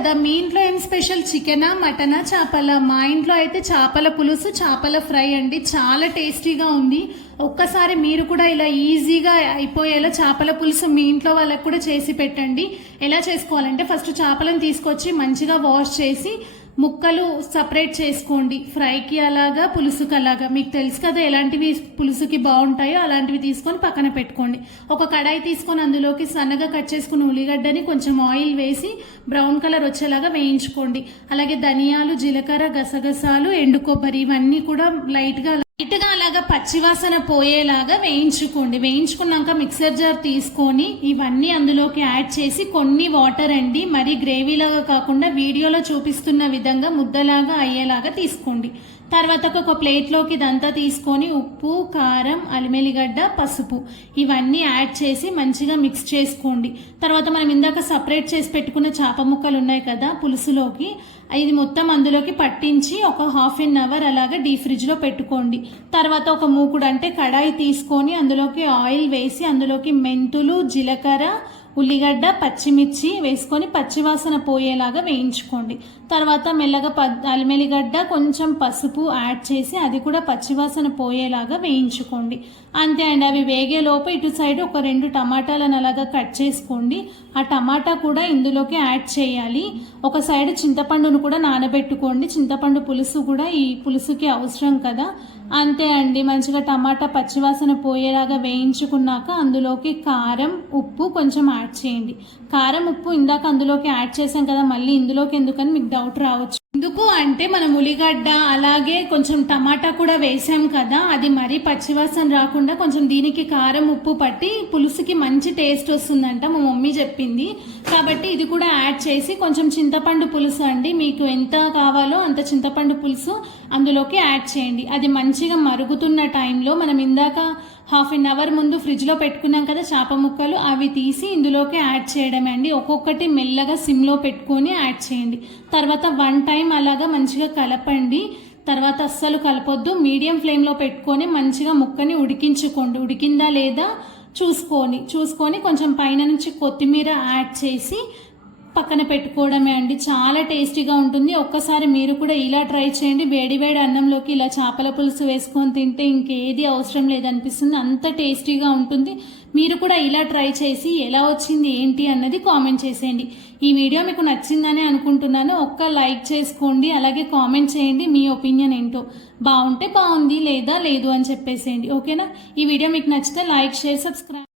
కదా, మీ ఇంట్లో ఏం స్పెషల్? చికెనా, మటనా, చేపల? మా ఇంట్లో అయితే చేపల పులుసు, చేపల ఫ్రై అండి. చాలా టేస్టీగా ఉంది. ఒక్కసారి మీరు కూడా ఇలా ఈజీగా అయిపోయేలా చేపల పులుసు మీ ఇంట్లో వాళ్ళకు కూడా చేసి పెట్టండి. ఎలా చేసుకోవాలంటే ఫస్ట్ చేపలను తీసుకొచ్చి మంచిగా వాష్ చేసి ముక్కలు సపరేట్ చేసుకోండి. ఫ్రైకి అలాగా, పులుసుకి అలాగా. మీకు తెలుసు కదా ఎలాంటివి పులుసుకి బాగుంటాయో అలాంటివి తీసుకొని పక్కన పెట్టుకోండి. ఒక కడాయి తీసుకొని అందులోకి సన్నగా కట్ చేసుకున్న ఉల్లిగడ్డని కొంచెం ఆయిల్ వేసి బ్రౌన్ కలర్ వచ్చేలాగా వేయించుకోండి. అలాగే ధనియాలు, జీలకర్ర, గసగసాలు, ఎండు కొబ్బరి ఇవన్నీ కూడా లైట్గా అలాగా పచ్చివాసన పోయేలాగా వేయించుకోండి. వేయించుకున్నాక మిక్సర్ జార్ తీసుకొని ఇవన్నీ అందులోకి యాడ్ చేసి కొన్ని వాటర్ అండి, మరి గ్రేవీలాగా కాకుండా వీడియోలో చూపిస్తున్న విధంగా ముద్దలాగా అయ్యేలాగా తీసుకోండి. తర్వాత ఒక ప్లేట్లోకి ఇదంతా తీసుకొని ఉప్పు, కారం, అల్లిమెల్లిగడ్డ, పసుపు ఇవన్నీ యాడ్ చేసి మంచిగా మిక్స్ చేసుకోండి. తర్వాత మనం ఇందాక సపరేట్ చేసి పెట్టుకున్న చేప ముక్కలు ఉన్నాయి కదా పులుసులోకి, ఇది మొత్తం అందులోకి పట్టించి ఒక ½ అవర్ అలాగా డీప్ ఫ్రిడ్జ్లో పెట్టుకోండి. తర్వాత ఒక మూకుడు అంటే కడాయి తీసుకొని అందులోకి ఆయిల్ వేసి అందులోకి మెంతులు, జీలకర్ర, ఉల్లిగడ్డ, పచ్చిమిర్చి వేసుకొని పచ్చివాసన పోయేలాగా వేయించుకోండి. తర్వాత మెల్లగా అల్లిమెల్లిగడ్డ, కొంచెం పసుపు యాడ్ చేసి అది కూడా పచ్చివాసన పోయేలాగా వేయించుకోండి. అంతే అండి. అవి వేగేలోపు ఇటు సైడ్ ఒక 2 టమాటాలను అలాగా కట్ చేసుకోండి. ఆ టమాటా కూడా ఇందులోకి యాడ్ చేయాలి. ఒక సైడ్ చింతపండును కూడా నానబెట్టుకోండి. చింతపండు పులుసు కూడా ఈ పులుసుకి అవసరం కదా. అంతే అండి. మంచిగా టమాటా పచ్చివాసన పోయేలాగా వేయించుకున్నాక అందులోకి కారం, ఉప్పు కొంచెం యాడ్ చేయండి. కారం, ఉప్పు ఇందాక అందులోకి యాడ్ చేసాం కదా, మళ్ళీ ఇందులోకి ఎందుకని మీకు డౌట్ రావచ్చు. ఎందుకు అంటే మనం ఉల్లిగడ్డ అలాగే కొంచెం టమాటా కూడా వేసాం కదా, అది మరీ పచ్చివాసన రాకుండా కొంచెం దీనికి కారం, ఉప్పు పట్టి పులుసుకి మంచి టేస్ట్ వస్తుందంట మా మమ్మీ చెప్పింది. కాబట్టి ఇది కూడా యాడ్ చేసి కొంచెం చింతపండు పులుసు అండి, మీకు ఎంత కావాలో అంత చింతపండు పులుసు అందులోకి యాడ్ చేయండి. అది మంచిగా మరుగుతున్న టైంలో మనం ఇందాక ½ అవర్ ముందు ఫ్రిడ్జ్లో పెట్టుకున్నాం కదా చేప ముక్కలు, అవి తీసి ఇందులోకి యాడ్ చేయడమే అండి. ఒక్కొక్కటి మెల్లగా సిమ్లో పెట్టుకొని యాడ్ చేయండి. తర్వాత 1 టైం అలాగా మంచిగా కలపండి. తర్వాత అస్సలు కలపొద్దు, మీడియం ఫ్లేమ్లో పెట్టుకొని మంచిగా ముక్కని ఉడికించుకోండి. ఉడికిందా లేదా చూసుకొని కొంచెం పైన నుంచి కొత్తిమీర యాడ్ చేసి పక్కన పెట్టుకోవడమే అండి. చాలా టేస్టీగా ఉంటుంది. ఒక్కసారి మీరు కూడా ఇలా ట్రై చేయండి. వేడివేడి అన్నంలోకి ఇలా చేపల పులుసు వేసుకొని తింటే ఇంకేది అవసరం లేదనిపిస్తుంది, అంత టేస్టీగా ఉంటుంది. మీరు కూడా ఇలా ట్రై చేసి ఎలా వచ్చింది ఏంటి అన్నది కామెంట్ చేసేయండి. ఈ వీడియో మీకు నచ్చిందని అనుకుంటున్నాను. ఒక్క లైక్ చేసుకోండి, అలాగే కామెంట్ చేయండి మీ ఒపీనియన్ ఏంటో. బాగుంటే బాగుంది, లేదా లేదు అని చెప్పేసేయండి. ఓకేనా? ఈ వీడియో మీకు నచ్చితే లైక్, షేర్, సబ్స్క్రైబ్.